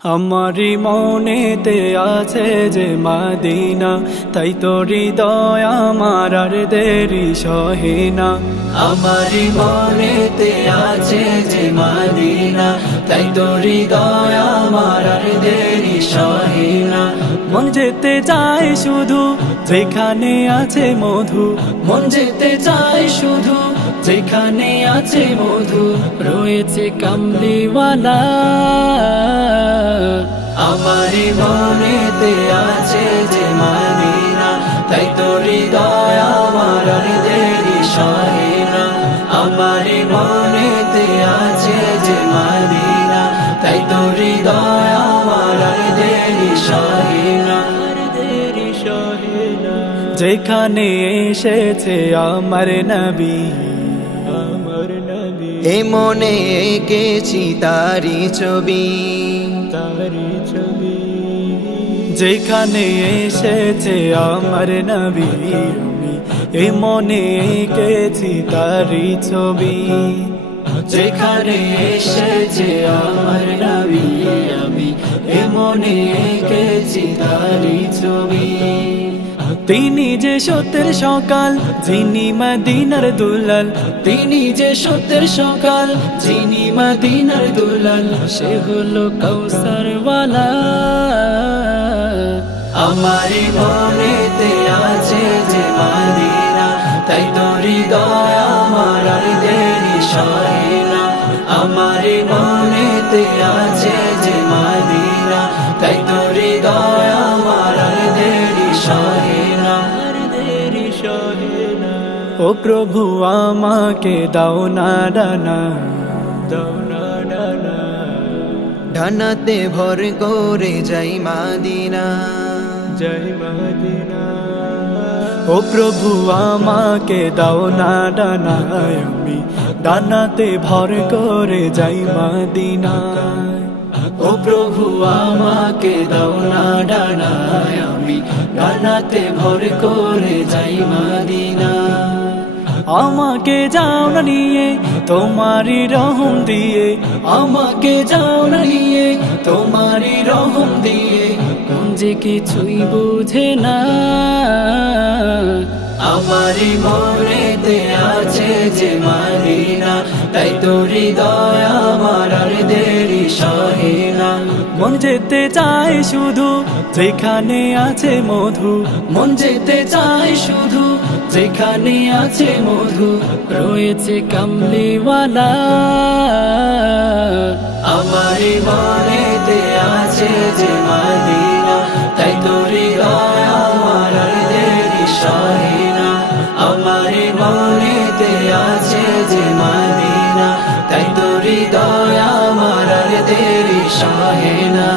আমারি মনেতে আছে যে মদিনা, তাই তো হৃদয় আমার আর দেরি সহে না। আমারি মনেতে আছে যে মদিনা, তাই তো হৃদয় আমার আর দেরি সহে না। মন যেতে চায় শুধু যেখানে আছে মধু, মন যেতে চায় শুধু যেখানে আছে মধু, রয়েছে কামলিওয়ালা। আমারি মনেতে আছে যে মদিনা, তাই তো হৃদয় আমার আর দেরি সহে না। আমারি মনেতে আছে যে মদিনা, তাই তো হৃদয় আমার আর দেরি সহে না। যেখানে এসেছে আমার নবী, এ মনে এঁকেছি তারি ছবি, যেখানে এসেছে আমার নবী, আমি এ মনে এঁকেছি তারি ছবি। যেখানে এসেছে আমার নবী, আমি এ মনে এঁকেছি তারি ছবি। তিনি যে সত্যের সকাল, যিনি মদিনার দুলাল, তিনি যে সত্যের সকাল, যিনি মদিনার দুলাল, সে হলো কৌসারওয়ালা। আমারি মনেতে আছে যে মদিনা, তাই তো হৃদয় আমার আর দেরি সহে না। আমারি মনেতে আছে যে মদিনা, তাই তো হৃদয় আমার আর দেরি সহে না। ও প্রভু আমাকে দাও না ডানা, দাও না ডানা, ডানাতে ভর করে যাই মদিনা, জয় মদিনা। ও প্রভু আমাকে দাও না ডানা, আমি ডানাতে ভর করে যাই মদিনা। ও প্রভু আমাকে দাও না ডানা, আমি ডানাতে ভর করে যাই মদিনা। আমাকে যাও না নিয়ে তোমারি রহম দিয়ে, আমাকে যাও না নিয়ে তোমারি রহম দিয়ে, কোন যে কিছুই বুঝে না। আমারি মনেতে আছে যে মদিনা, তাই তো হৃদয় আমার আর দেরি সহে না। মন যেতে চায় শুধু যেখানে আছে মধু, মন যেতে চায় শুধু যেখানে আছে মধু, রয়েছে কামলিওয়ালা। আমারি মনেতে আছে যে মদিনা, তাই তো হৃদয় আমার আর দেরি সহে না। আমারি মনেতে আছে যে মদিনা, তাই তো হৃদয় আমার আর দেরি সহে না।